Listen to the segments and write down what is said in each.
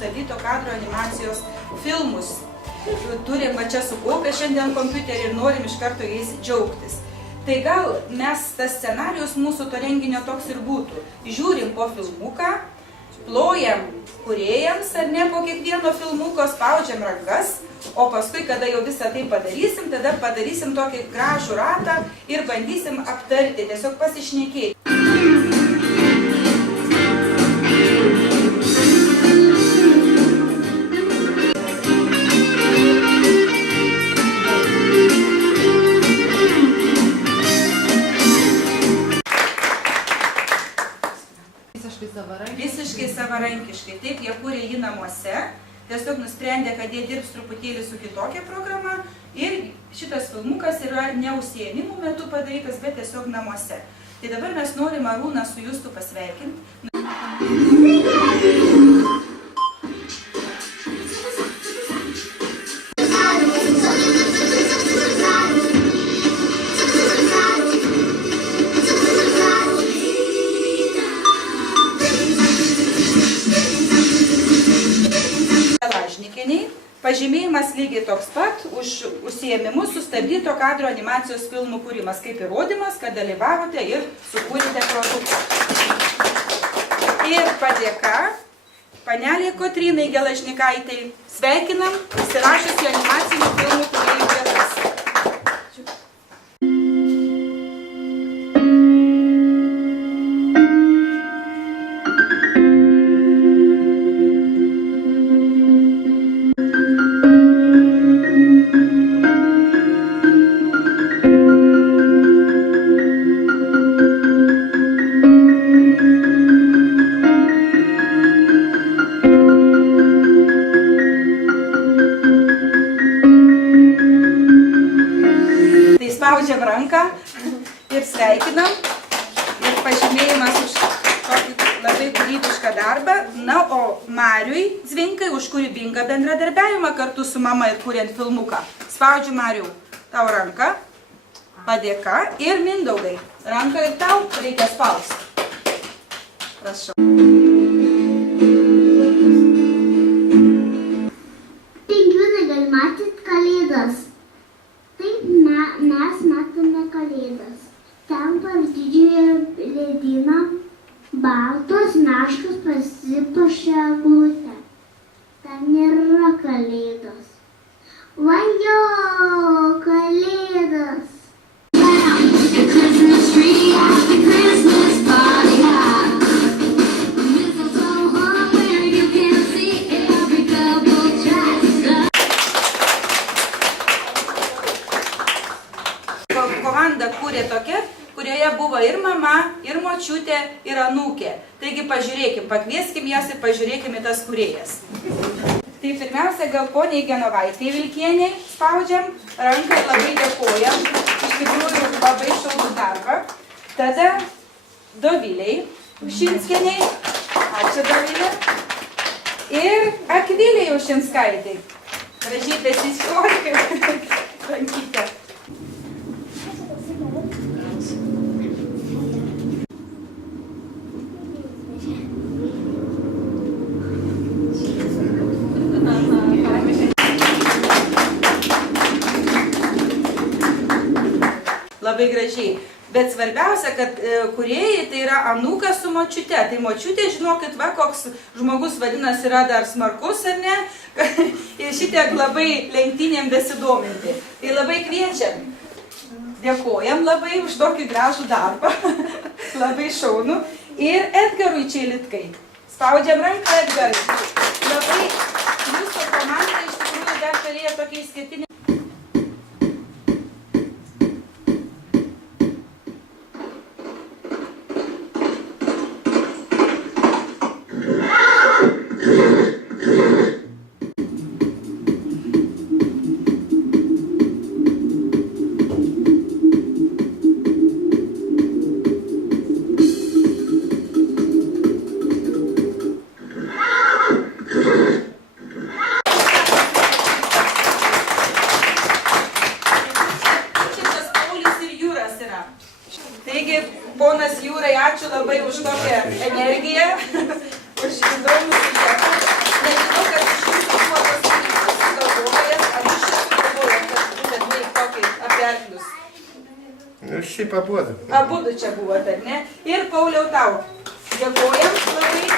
sustabdyto kadro animacijos filmus. Turim čia sukaupę šiandien kompiuterį ir norim iš karto jais džiaugtis. Tai gal mes tas scenarijus mūsų to renginio toks ir būtų. Žiūrim po filmuką, plojam kūrėjams ar ne po kiekvieno filmuko, spaudžiam rankas, o paskui, kada jau visą tai padarysim, tada padarysim tokį gražų ratą ir bandysim aptarti, tiesiog pasišnekėti. Visiškai savarankiškai. Taip, jie kūrė jį namuose, tiesiog nusprendė, kad jie dirbs truputėlį su kitokia programa ir šitas filmukas yra ne užsiėmimų metu padarytas, bet tiesiog namuose. Tai dabar mes norim Arūną su Justu pasveikinti. Pažymėjimas lygiai toks pat už užsiėmimus sustabdyto kadro animacijos filmų kūrimas, kaip įrodymas, kad dalyvavote ir sukūrėte produktą. Ir padėka panelė Kotrynai Gelažnikaitei. Sveikinam įsirašiusi animacinių filmų kūrėjų gretas. Spaudžiam ranką ir sveikinam ir pažymėjimas už tokį labai kūrybišką darbą. Na, o Mariui Zvinkai už kūrybingą bendradarbiavimą kartu su mama ir kuriant filmuką. Spaudžiu Mariau tau ranką, padėka ir Mindaugai. Ranką ir tau reikia spausti. Prašau. Pingvinai, gal matyt kalėdas? Taip, mes matome kalėdas. Ten per didžiąją ledyną baltos meškos pasipuošia eglutę. Ten yra kalėdos. Vajo, kalėdas! Komanda kūrė tokia, kurioje buvo ir mama, ir močiutė, ir anūkė. Taigi pažiūrėkim, pakvieskim jas ir pažiūrėkim į tas kūrėjas. Tai pirmiausia, gal poniai Genovaitei Vilkieniai spaudžiam ranką ir labai dėkojam. Iš tikrųjų labai šaunų darbą. Tada Doviliai Ušinskieniai. Ačiū Dovilė. Ir Akvilei Ušinskaitai. Gražiai besiškoja. Rankytė. Labai gražiai. Bet svarbiausia, kad kūrėjai tai yra anūkas su močiute. Tai močiutė, žinokit, va, koks žmogus vadinasi yra dar smarkus, ar ne? Ir šitiek labai lenktynėm besidominti. Tai labai kviečiam. Dėkojam labai už tokį gražų darbą. Labai šaunu. Ir Edgarui Čeilitkai. Spaudžiam ranką Edgarui. Labai jūsų komanda iš tikrųjų dar turėjo tokį išskirtinį. Taigi, ponas Jūrai, ačiū labai už tokią energiją, už įdomų sužetą. arklius? Šiaip abudu. Abudu čia buvote, ar ne? Ir Pauliau tau. Dėkojam labai.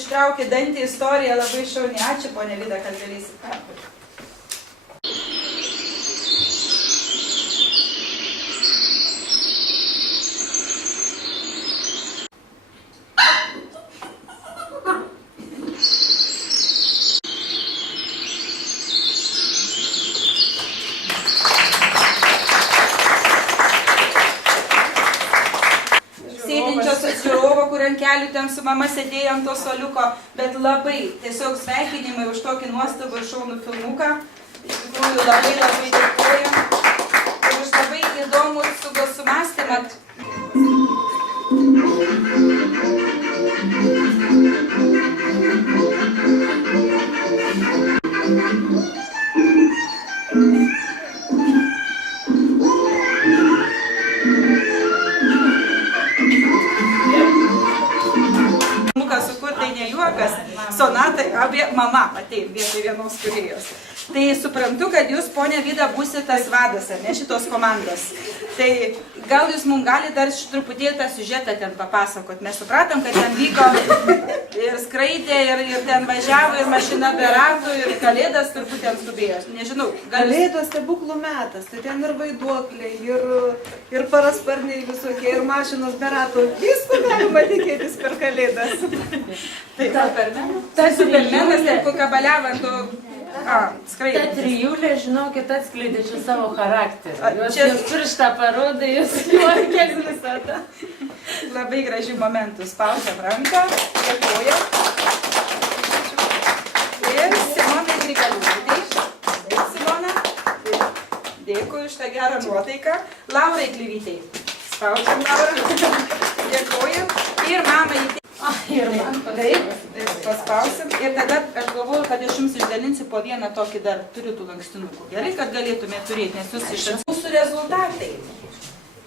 Ištraukė dantį istoriją labai šauni. Ačiū, ponė Vida, kad galėsit perduoti. Sėdinčios žiūrovo, kur ant kelių ten su mama sėdėjo ant to suoliuko, bet labai tiesiog sveikinimai už tokį nuostabų ir šaunų filmuką. Iš tikrųjų labai dėkojam ir už labai įdomų sumąstymą. Sonatai, abie mama atein vietoj vienos kūrėjos. Tai suprantu, kad jūs, ponia Vida, būsite tas vadas, ar ne, šitos komandos. Tai gal jūs mums galite dar truputėlį tą siužetą ten papasakot. Mes supratom, kad ten vyko ir skraidė, ir ten važiavo, ir mašina be ratų, ir kalėdas turbūt ten skubėjo. Nežinau. Kalėdos stebuklų metas, tai ten ir vaiduokliai, ir parasparniai visokie, ir mašinos be ratų. Visko galima tikėtis per kalėdas. Tai Supermenas, tai kokia baliava ant to skraidė. Ta trijulė, žinokit, atskleidė čia savo charakterį. Jos pirštą parodė, jūs juokės visada. Labai gražių momentų. Spaudžiam ranką, dėkojam. Ir Simonai Grigaliūtei. Simona, dėkui už tą gerą nuotaiką. Laurai Klivytei. Spaudžiam Laurą. Dėkojam. Ir mamai. Ir man. Taip, paspausim. Ir tada aš galvoju, kad aš jums išdalinsiu po vieną tokį dar turiu tų lankstinukų. Gerai, kad galėtumėte turėti, nes jūs iš mūsų rezultatai.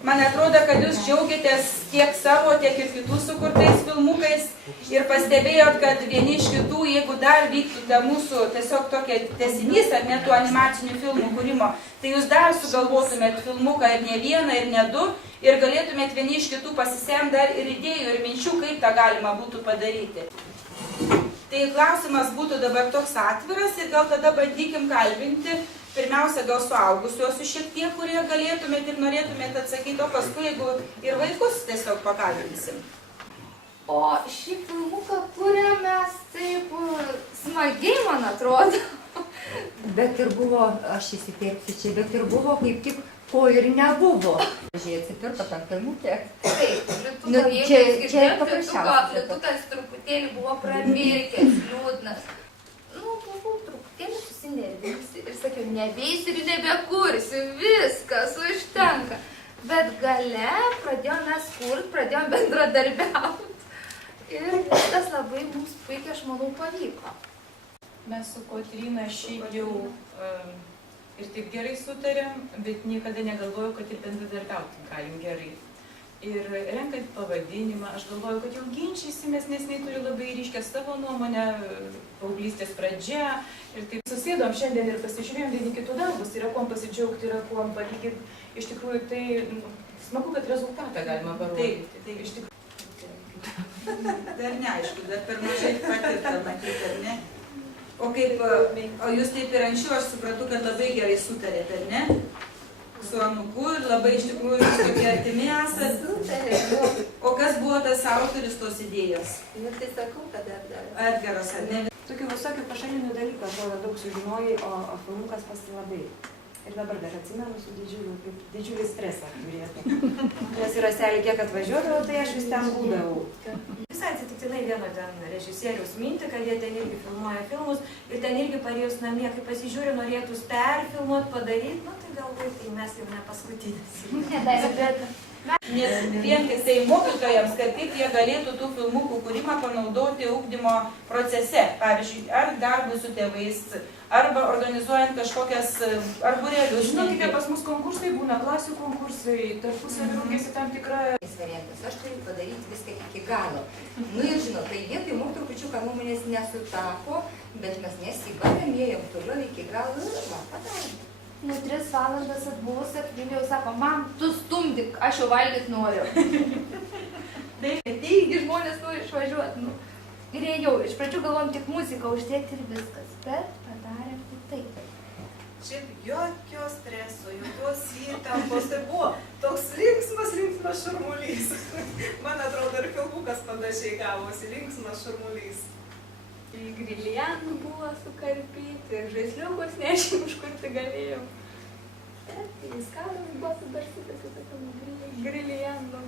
Man atrodo, kad jūs džiaugiatės tiek savo, tiek ir kitų sukurtais filmukais ir pastebėjot, kad vieni iš kitų, jeigu dar vyktų mūsų tiesiog tokia tęsinys ar ne tų animacinių filmų kūrimo, tai jūs dar sugalvotumėt filmuką ir ne vieną, ir ne du, ir galėtumėt vieni iš kitų pasisemti dar ir idėjų, ir minčių, kaip tą galima būtų padaryti. Tai klausimas būtų dabar toks atviras ir gal tada bandykim kalbinti, pirmiausia, gal suaugusiuosius šiek tiek, kurie galėtumėt ir norėtumėt atsakyti, o paskui, jeigu ir vaikus tiesiog pakalbinsim. O šį filmuką kūrėm mes taip smagiai, man atrodo. Bet ir buvo, aš įsiterpsiu čia, bet ir buvo kaip tik ko ir nebuvo. Žiūrėjai, atsipirko tam filmukė. Taip, litukas truputėlį buvo pravirkęs, liūdnas. Nu, buvau truputėlį susinervinusi ir sakiau, nebeisiu ir nebekursiu, viskas užtenka. Bet gale pradėjom mes kurt, pradėjom bendradarbiauti. Ir viskas labai mums puikiai, aš manau, pavyko. Mes su Kotryna šiaip jau ir taip gerai sutarėm, bet niekada negalvojau, kad ir bendradarbiauti galim gerai. Ir renkant pavadinimą, aš galvoju, kad jau ginčysimės, nes jinai turi labai ryškę savo nuomonę, paauglystės pradžia. Ir taip susėdom šiandien ir pasižiūrėjom vieni kitų darbus, yra kuom pasidžiaugti, yra kuom palyginti. Iš tikrųjų, tai smagu, kad rezultatą galima parodyti. Taip, iš tikrųjų. Dar neaišku, dar per mažai patirta matyti, ar ne? O jūs taip ir anksčiau, aš supratau, kad labai gerai sutarėte, ar ne? Su anuku ir labai iš tikrųjų tokie artimi esat. O kas buvo tas autorius tos idėjos? Nu, tai sakau, kad Edgaras, ar ne? Tokių visokių pašalinių dalykų, atrodo, daug sužinojai, o filmukas pasti labai. Ir dabar dar atsimenu su didžiulį stresą turėtų. Nes yra selė, kiek atvažiuodavo, tai aš vis ten būdavau. Visai atsitiktinai vieno ten režisieriaus mintį, kad jie ten irgi filmuoja filmus ir ten irgi parėjus namie, kai pasižiūri, norėtus perfilmuot, padaryti, nu tai galbūt tai mes jau ne paskutinis. Nes vien tik tai mokytojams, kad kaip jie galėtų tų filmukų kūrimą panaudoti ugdymo procese. Pavyzdžiui, ar darbui su tėvais, arba organizuojant kažkokias, ar būrelius. Žinokite, pas mus konkursai būna, klasių konkursai, tarpusavį rungėsi tam tikrą... Variantas, aš turiu padaryti viską iki galo. Nu ir žinot, tai vietoj mūsų trupučiuką nuomonės nesutapo, bet mes nesibarėm, ėjom toliau iki galo ir man padarėm. Nu, 3 valandas atbuvus, atvyliau, sako, mam, tu stumdyk, aš jau valgyt noriu. Taigi žmonės nori išvažiuoti, nu. Ir ėjau, iš pradžių galvom tik muziką uždėti ir viskas, bet padarėm taip. Šiaip jokio streso, jokios įtampos, tai buvo toks linksmas šurmulys. Man atrodo, ir filmukas panašiai gavosi, linksmas šurmulys. Tai grilianų buvo sukarpyti, žaisliukus nešim, iš kur tai galėjom. Tai skalas buvo subarstytas į tokiam grilianų.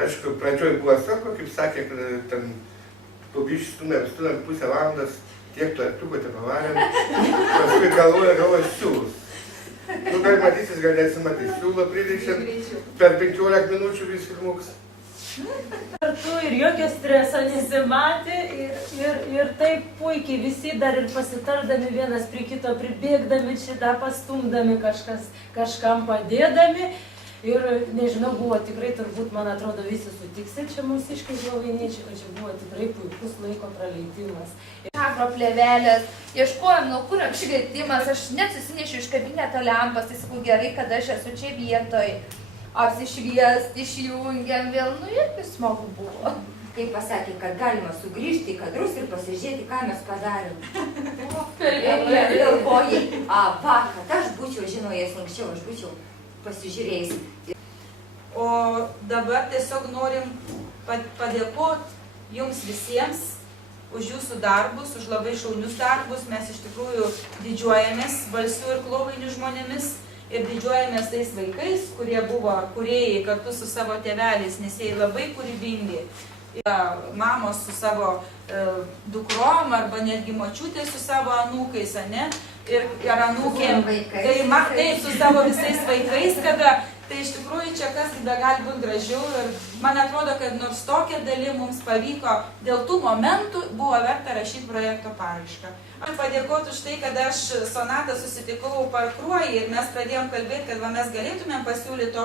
Aišku, pradžioj buvo sako, kaip sakė, kad ten pabišį stumėm pusę valandas, tiek tortukų te pavarėm, paskui galvoja siūlus. Nu, gal matysis, gal nesimatys, siūlo pridėkšėm, per 15 minučių vis filmuks. Kartu ir jokio streso nesimatė ir taip puikiai visi dar ir pasitardami vienas prie kito, pribėgdami šitą, pastumdami kažkam padėdami. Ir nežinau, buvo tikrai, turbūt, man atrodo, visi sutiksit čia mūsiškai žlavainiečiai, kad čia buvo tikrai puikus laiko praleidimas. Agro plėvelės, ieškojom, nuo kur apšvietimas, aš net susinešiu iš kabineto lempas, tai sakau gerai, kad aš esu čia vietoj. Apsišviest, išjungiam vėl, nu irgi smagu buvo. Tai pasakė, kad galima sugrįžti į kadrus ir pasižiūrėti, ką mes padarėm. Ir galvojai, va, kad aš būčiau žinojęs anksčiau, aš būčiau pasižiūrėjus. O dabar tiesiog norim padėkoti jums visiems už jūsų darbus, už labai šaunius darbus. Mes iš tikrųjų didžiuojamės Balsių ir Klovainių žmonėmis ir didžiuojamės tais vaikais, kurie buvo kūrėjai kartu su savo tėveliais, nes jie labai kūrybingi. Mamos su savo dukrom arba netgi močiutė su savo anūkais, ane? Ir anūkėm, tai su savo visais vaikais, kada, tai iš tikrųjų čia kas tada gali būti gražiau ir man atrodo, kad nors tokia dalim mums pavyko, dėl tų momentų buvo verta rašyti projekto paraišką. Aš padėkoti už tai, kad aš Sonatą susitikau Parkruoji ir mes pradėjom kalbėti, kad mes galėtumėm pasiūlyti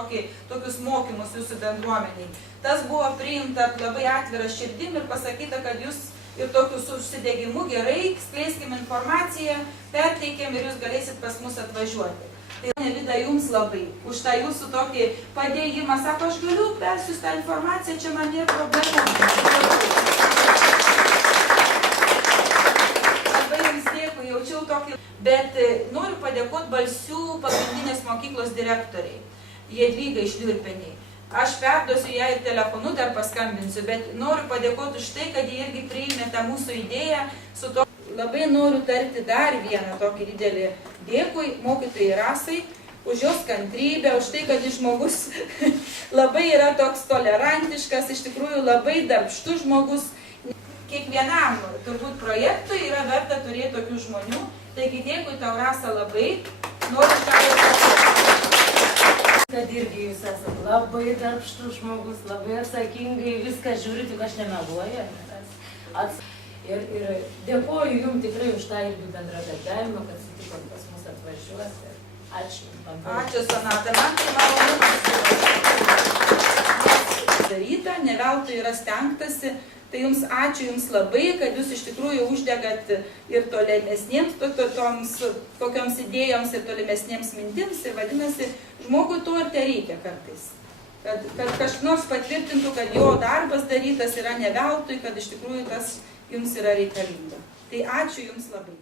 tokius mokymus jūsų bendruomeniai. Tas buvo priimta labai atvira širdim ir pasakyta, kad jūs ir tokiu su užsidegimu gerai skleiskim informaciją, perteikėm ir jūs galėsit pas mus atvažiuoti. Tai Vida jums labai už tą jūsų tokį padėjimą. Sako, aš galiu persiųsti tą informaciją, čia man nėra problema. Labai jums dėkui, jaučiau tokį. Bet noriu padėkoti Balsių pagrindinės mokyklos direktoriai, Jadvygai Šliurpeniai. Aš perduosiu ją ir telefonu, dar paskambinsiu, bet noriu padėkoti už tai, kad jie irgi priėmė tą mūsų idėją. Labai noriu tarti dar vieną tokį didelį dėkui mokytojai Rasai už jos kantrybę, už tai, kad žmogus labai yra toks tolerantiškas, iš tikrųjų labai darbštus žmogus. Kiekvienam turbūt projektui yra verta turėti tokių žmonių. Taigi dėkui tau, Rasa, labai. Noriu kad irgi jūs esate labai darbštus žmogus, labai atsakingai viską žiūrit, juk aš nemeluoju. Ir dėkoju jums tikrai už tą irgi bendradarbiavimą, kad sutikot pas mus atvažiuoti. Ačiū. Ačiū, Sonata. Man tai malonu daryta, ne veltui yra stengtasi. Tai jums ačiū jums labai, kad jūs iš tikrųjų uždegat ir tolimesniems tokioms idėjoms ir tolimesniems mintims. Ir vadinasi, žmogui to ir tereikia kartais. Kad kažkas nors patvirtintų, kad jo darbas darytas yra ne veltui, kad iš tikrųjų tas jums yra reikalinga. Tai ačiū jums labai.